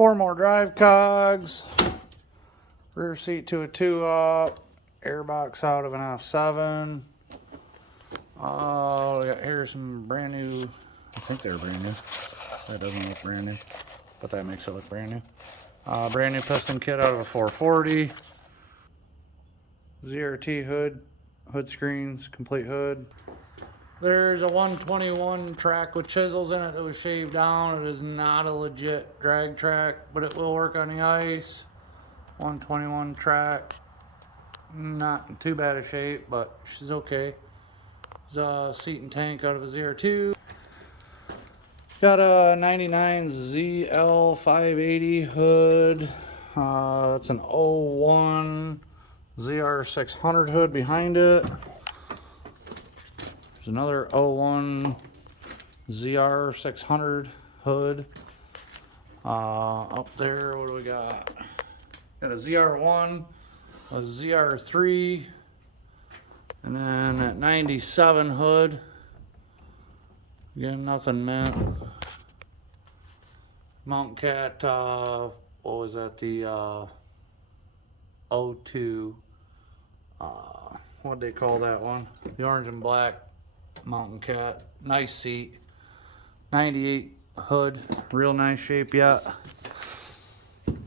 4 more drive cogs. Rear seat to a 2-up. Airbox out of an F7. We got here some brand new, I think they're brand new. That doesn't look brand new, but that makes it look brand new. Brand new piston kit out of a 440. ZRT hood screens, complete hood. There's a 121 track with chisels in it that was shaved down. It is not a legit drag track, but it will work on the ice. 121 track, not in too bad a shape, but she's okay. There's a seat and tank out of a ZR2. Got a 99 ZL580 hood. That's an 01 ZR600 hood behind it. There's another 01 ZR600 hood. Up there, what do we got? Got a ZR1, a ZR3, and then that 97 hood. Again, nothing mint. Mountain Cat, what was that? The 02. What'd they call that one? The orange and black Mountain Cat. Nice seat. 98 hood. Real nice shape yet.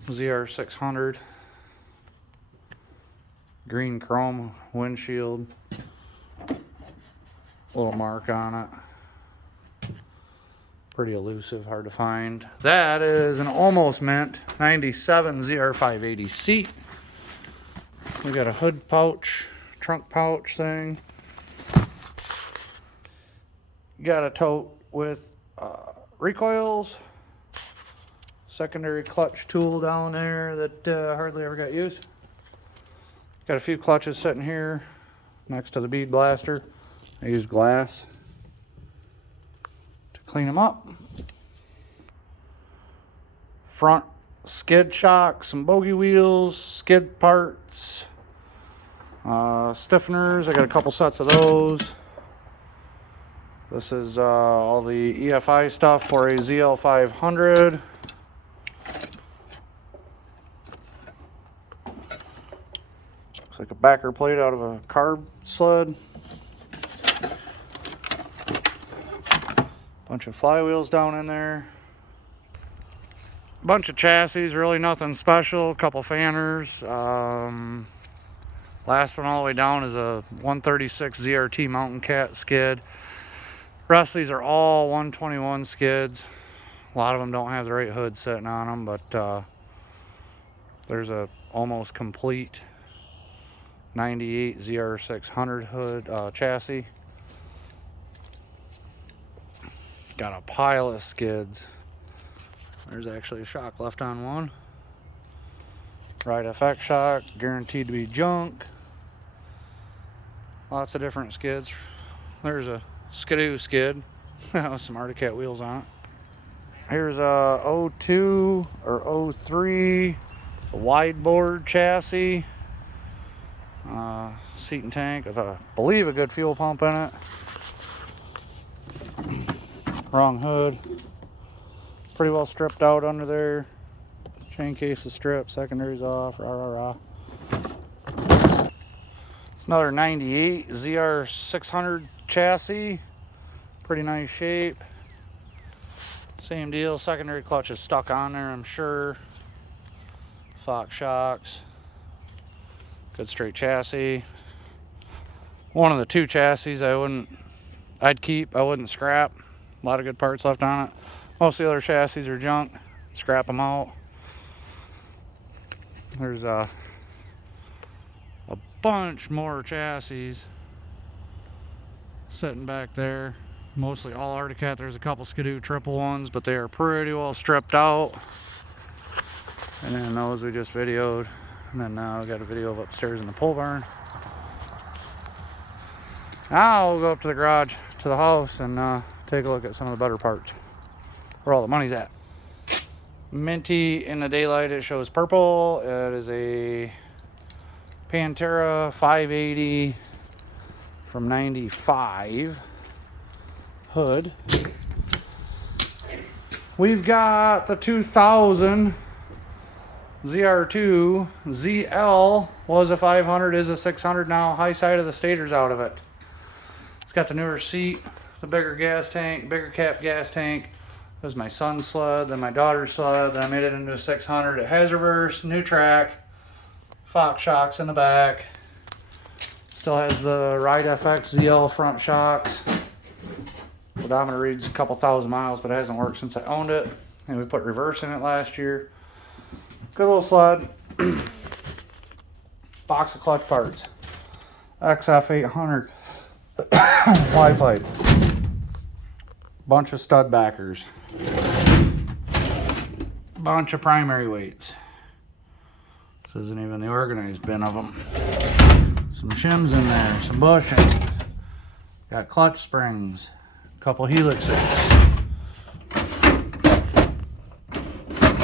ZR600. Green chrome windshield. Little mark on it. Pretty elusive, hard to find. That is an almost mint 97 ZR580 seat. We got a hood pouch, trunk pouch thing. Got a tote with recoils. Secondary clutch tool down there that hardly ever got used. Got a few clutches sitting here next to the bead blaster. I use glass to clean them up. Front skid shocks, some bogey wheels, skid parts, stiffeners. I got a couple sets of those. This is all the EFI stuff for a ZL500. Looks like a backer plate out of a carb sled. Bunch of flywheels down in there. Bunch of chassis, really nothing special. A couple fanners. Last one all the way down is a 136 ZRT Mountain Cat skid. Rest of these are all 121 skids. A lot of them don't have the right hood sitting on them, but there's a almost complete 98 ZR600 hood chassis. Got a pile of skids. There's actually a shock left on one. Ride FX shock, guaranteed to be junk. Lots of different skids. There's a Skidoo skid with some Arctic Cat wheels on it. Here's a 02 or 03 wide board chassis. Seat and tank with, I believe, a good fuel pump in it. Wrong hood. Pretty well stripped out under there. Chain case is stripped, secondary's off. Rah, rah, rah. Another 98 ZR600 chassis. Pretty nice shape. Same deal, secondary clutch is stuck on there, I'm sure. Fox shocks. Good straight chassis. One of the two chassis I'd keep, I wouldn't scrap. A lot of good parts left on it. Most of the other chassis are junk. Scrap them out. There's a bunch more chassis sitting back there. Mostly all Arctic Cat. There's a couple Skidoo triple ones, but they are pretty well stripped out. And then those we just videoed. And then now we got a video of upstairs in the pole barn. Now we'll go up to the garage, to the house, and take a look at some of the better parts. Where all the money's at. Minty in the daylight, it shows purple. It is a Pantera 580 from 95 hood We've got the 2000 ZR2 ZL. Was a 500, is a 600 now. High side of the stator's out of it. It's got the newer seat, the bigger gas tank, bigger cap gas tank. This is my son's sled, then my daughter's sled, then I made it into a 600. It has reverse, new track, Fox shocks in the back. Still has the Ride FX ZL front shocks. Odometer reads a couple thousand miles, but it hasn't worked since I owned it. And we put reverse in it last year. Good little sled. Box of clutch parts. XF800 Y pipe. Bunch of stud backers. Bunch of primary weights. This isn't even the organized bin of them. Some shims in there, some bushing. Got clutch springs. Couple helixes.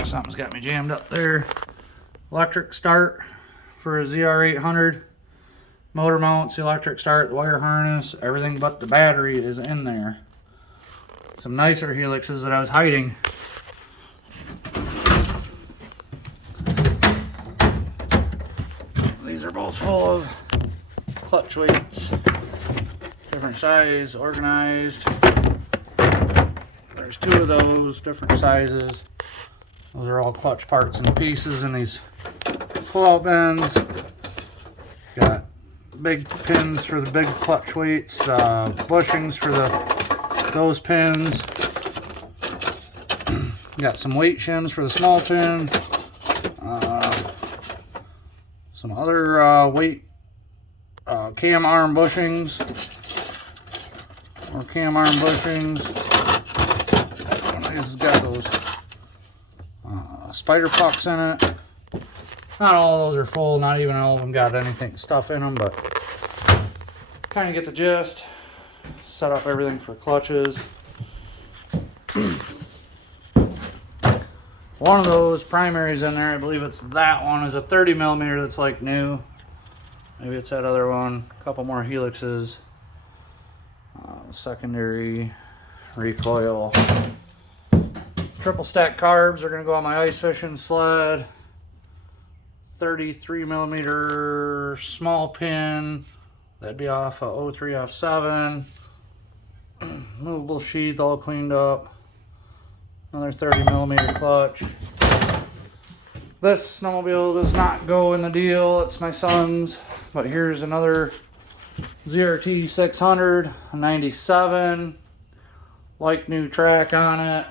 Something's got me jammed up there. Electric start for a ZR800. Motor mounts, electric start, the wire harness, everything but the battery is in there. Some nicer helixes that I was hiding. These are both full of clutch weights. Different size, organized. There's two of those, different sizes. Those are all clutch parts and pieces in these pull-out bins. Got big pins for the big clutch weights, bushings for those pins. Got some weight shims for the small pin. Some other weight cam arm bushings. Or cam arm bushings. This has got those spider pucks in it. Not all of those are full, not even all of them got anything stuff in them, but kind of get the gist. Set up everything for clutches. One of those primaries in there, I believe it's that one, is a 30 millimeter that's like new. Maybe it's that other one. A couple more helixes. Secondary recoil. Triple stack carbs are going to go on my ice fishing sled. 33 millimeter small pin. That'd be off a 03 F7. Movable sheath all cleaned up. Another 30 millimeter clutch. This snowmobile does not go in the deal. It's my son's. But here's another ZRT 600, 97. Like new track on it.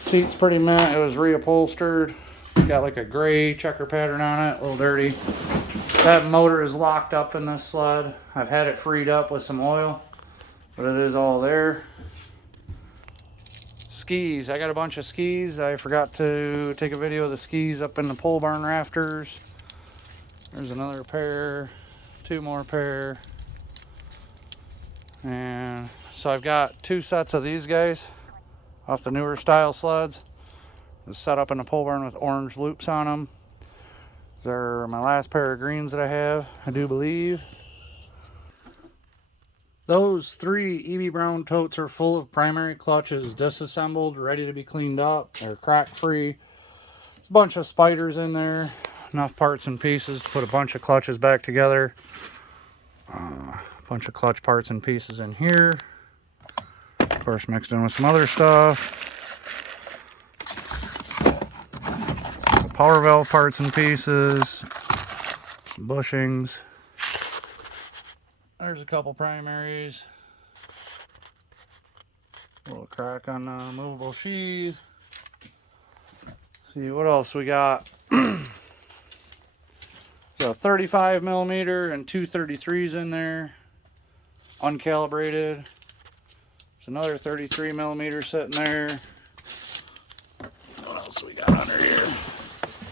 Seat's pretty mint. It was reupholstered. Got like a gray checker pattern on it. A little dirty. That motor is locked up in this sled. I've had it freed up with some oil, but it is all there. Skis. I got a bunch of skis. I forgot to take a video of the skis up in the pole barn rafters. There's another pair. Two more pair. And so I've got two sets of these guys off the newer style sleds. They're set up in a pole barn with orange loops on them. They're my last pair of greens that I have, I do believe. Those three EB Brown totes are full of primary clutches, disassembled, ready to be cleaned up. They're crack free. A bunch of spiders in there, enough parts and pieces to put a bunch of clutches back together. A bunch of clutch parts and pieces in here. Of course, mixed in with some other stuff. Power valve parts and pieces. Some bushings. There's a couple primaries. A little crack on the movable sheath. See what else we got. So 35 millimeter and two 33s in there, uncalibrated. There's another 33 millimeter sitting there. What else we got under here?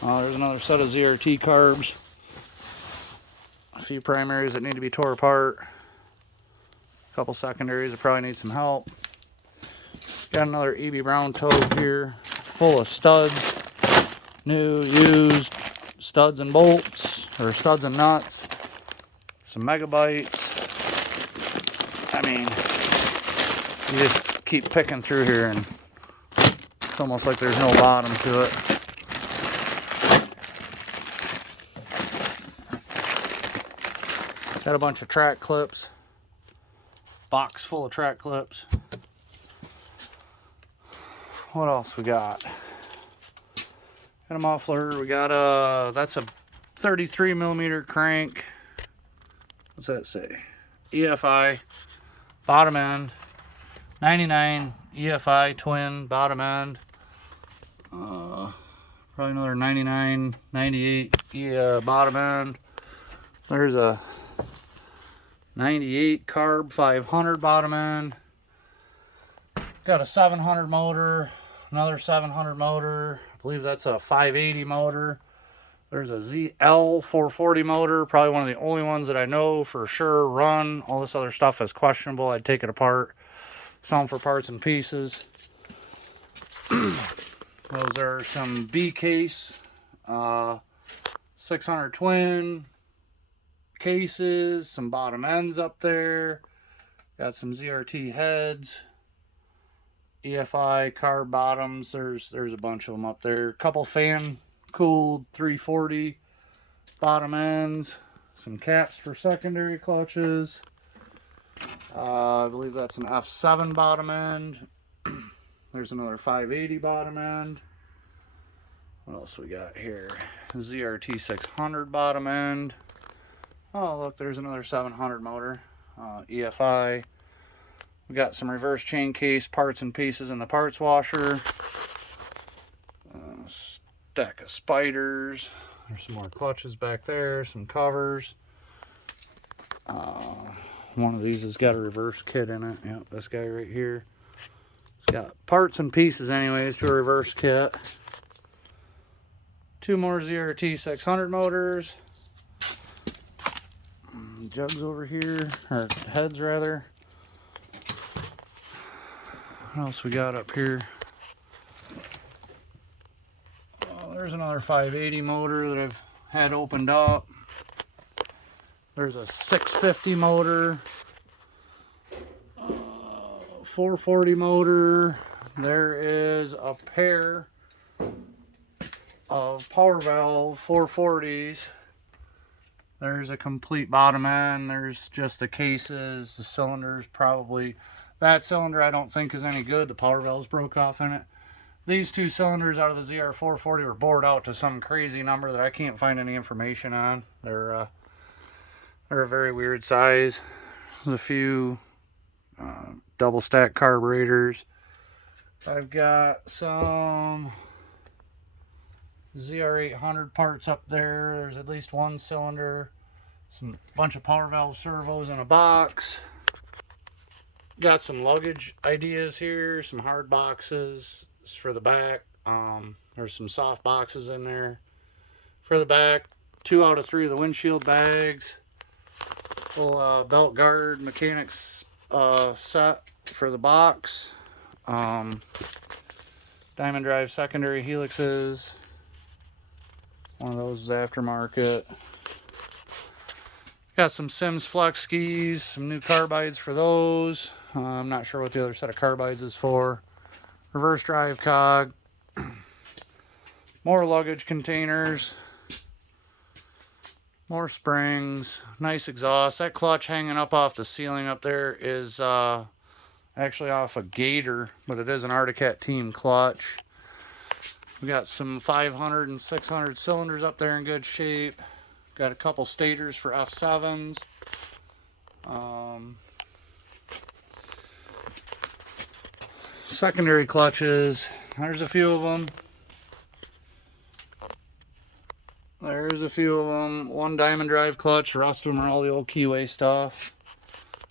There's another set of ZRT carbs. A few primaries that need to be tore apart. A couple secondaries that probably need some help. Got another EB Brown tote here, full of studs, new, used, studs and bolts, or studs and nuts, some megabytes. I mean, you just keep picking through here and It's almost like there's no bottom to it. Got a bunch of track clips. Box full of track clips. What else we got? Got a muffler. We got a, that's a 33 millimeter crank. What's that say? EFI bottom end. 99 EFI twin bottom end. Probably another 99, 98 bottom end. There's a 98 carb 500 bottom end. Got a 700 motor, another 700 motor. I believe that's a 580 motor. There's a ZL 440 motor, probably one of the only ones that I know for sure run. All this other stuff is questionable. I'd take it apart, sell them for parts and pieces. Those are some B case, 600 twin cases, some bottom ends up there. Got some ZRT heads. EFI carb bottoms, there's a bunch of them up there. Couple fan cooled 340 bottom ends, some caps for secondary clutches. I believe that's an F7 bottom end. There's another 580 bottom end. What else we got here? ZRT 600 bottom end. Oh look, there's another 700 motor. EFI. We got some reverse chain case parts and pieces in the parts washer. Stack of spiders. There's some more clutches back there, some covers. One of these has got a reverse kit in it. Yep, this guy right here. It's got parts and pieces anyways to a reverse kit. Two more ZRT 600 motors. Jugs over here, or heads rather. What else we got up here? Oh, there's another 580 motor that I've had opened up. There's a 650 motor, 440 motor. There is a pair of power valve 440s. There's a complete bottom end. There's just the cases, the cylinders probably. That cylinder I don't think is any good. The power valves broke off in it. These two cylinders out of the ZR440 were bored out to some crazy number that I can't find any information on. They're a very weird size. There's a few double stack carburetors. I've got some ZR800 parts up there. There's at least one cylinder. Some bunch of power valve servos in a box. Got some luggage ideas here, some hard boxes for the back. There's some soft boxes in there for the back. 2 out of 3 of the windshield bags. Little belt guard mechanics set for the box. Diamond Drive secondary helixes. One of those is aftermarket. Got some Sims Flex skis, some new carbides for those. I'm not sure what the other set of carbides is for. Reverse drive cog. More luggage containers. More springs. Nice exhaust. That clutch hanging up off the ceiling up there is actually off a Gator, but it is an Arctic Cat team clutch. We got some 500 and 600 cylinders up there in good shape. Got a couple stators for F7s. Secondary clutches. There's a few of them. There's a few of them. One Diamond Drive clutch. The rest of them are all the old Keyway stuff.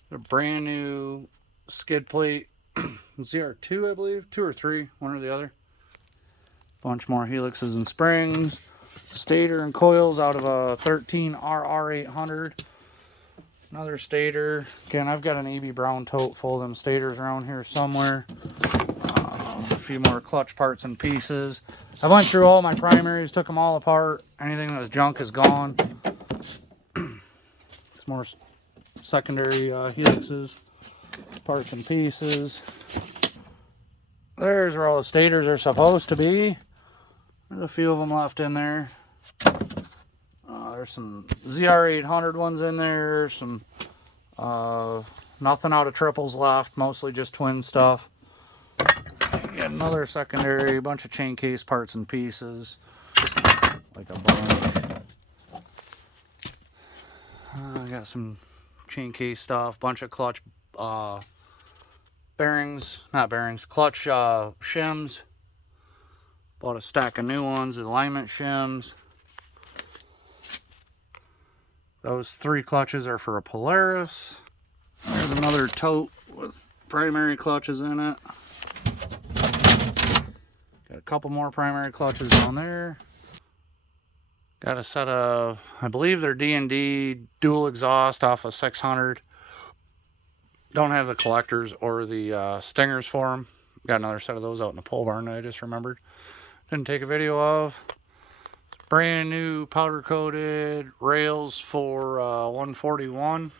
They're brand new skid plate. ZR2, I believe. 2 or 3. One or the other. Bunch more helixes and springs. Stator and coils out of a 13 RR800. Another stator. Again, I've got an EB Brown tote full of them stators around here somewhere. A few more clutch parts and pieces. I went through all my primaries, took them all apart. Anything that was junk is gone. It's more secondary helixes, parts and pieces. There's where all the stators are supposed to be. There's a few of them left in there. There's some ZR800 ones in there. Some nothing out of triples left. Mostly just twin stuff. Got another secondary, bunch of chain case parts and pieces. Like a bunch. Got some chain case stuff. Bunch of clutch bearings. Not bearings. Clutch shims. Bought a stack of new ones. Alignment shims. Those 3 clutches are for a Polaris. There's another tote with primary clutches in it. Got a couple more primary clutches on there. Got a set of, I believe they're D&D dual exhaust off a 600. Don't have the collectors or the stingers for them. Got another set of those out in the pole barn that I just remembered. Didn't take a video of. Brand new powder coated rails for 141.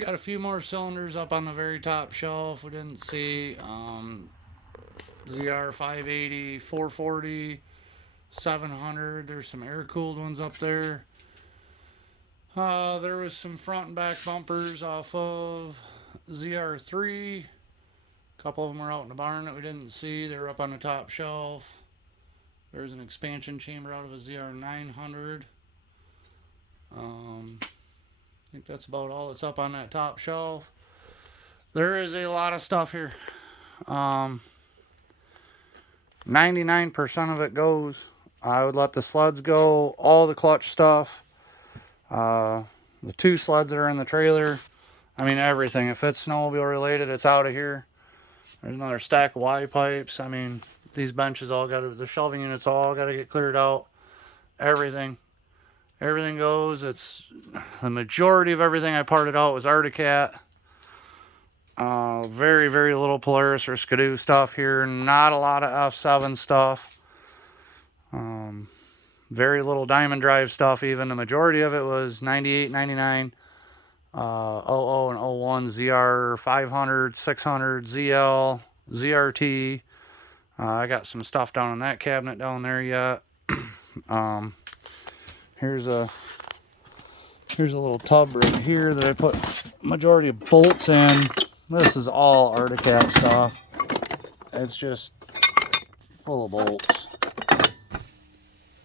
Got a few more cylinders up on the very top shelf we didn't see. ZR 580, 440, 700. There's some air cooled ones up there. There was some front and back bumpers off of ZR3. A couple of them were out in the barn that we didn't see. They were up on the top shelf. There's an expansion chamber out of a ZR900. I think that's about all that's up on that top shelf. There is a lot of stuff here. 99% of it goes. I would let the sleds go, all the clutch stuff. The 2 sleds that are in the trailer. I mean, everything. If it's snowmobile related, it's out of here. There's another stack of Y pipes. I mean, these benches all got to, the shelving units all got to get cleared out. Everything goes. It's the majority of everything I parted out was Arctic Cat. Very, very little Polaris or Skidoo stuff here. Not a lot of F7 stuff. Very little Diamond Drive stuff even. The majority of it was 98, 99, 00 and 01, ZR 500, 600, ZL, ZRT. I got some stuff down in that cabinet down there yet. Here's a little tub right here that I put majority of bolts in. This is all Arctic Cat stuff. It's just full of bolts.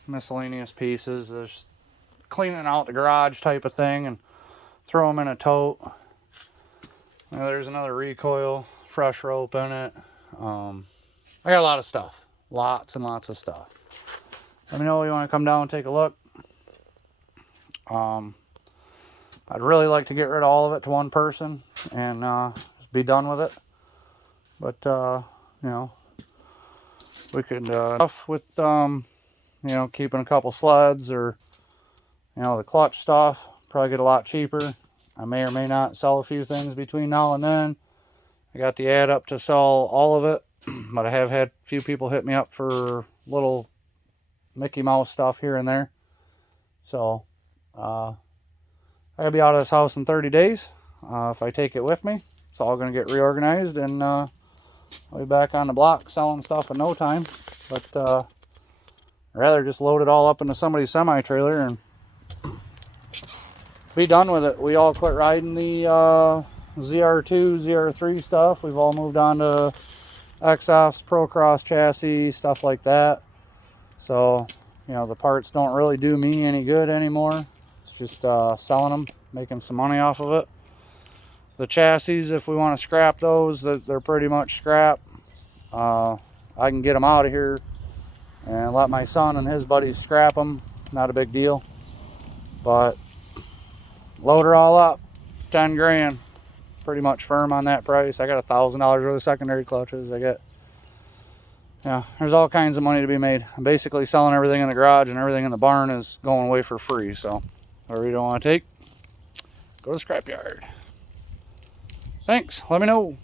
Miscellaneous pieces. There's cleaning out the garage type of thing and throw them in a tote. Now there's another recoil, fresh rope in it. I got a lot of stuff. Lots and lots of stuff. Let me know if you want to come down and take a look. I'd really like to get rid of all of it to one person and just be done with it. But, you know, we could, with, you know, keeping a couple sleds or, you know, the clutch stuff, probably get a lot cheaper. I may or may not sell a few things between now and then. I got the ad up to sell all of it, but I have had a few people hit me up for little Mickey Mouse stuff here and there. So, I gotta be out of this house in 30 days. If I take it with me, it's all gonna get reorganized and I'll be back on the block selling stuff in no time. But I'd rather just load it all up into somebody's semi-trailer and be done with it. We all quit riding the ZR2, ZR3 stuff. We've all moved on to XFs, Procross chassis, stuff like that. So, you know, the parts don't really do me any good anymore. It's just selling them, making some money off of it. The chassis, if we want to scrap those, they're pretty much scrap. I can get them out of here and let my son and his buddies scrap them. Not a big deal. But load her all up, 10 grand. Pretty much firm on that price. I got $1,000 worth of secondary clutches. I get, yeah, there's all kinds of money to be made. I'm basically selling everything in the garage, and everything in the barn is going away for free. So, whatever you don't want to take, go to the scrapyard. Thanks. Let me know.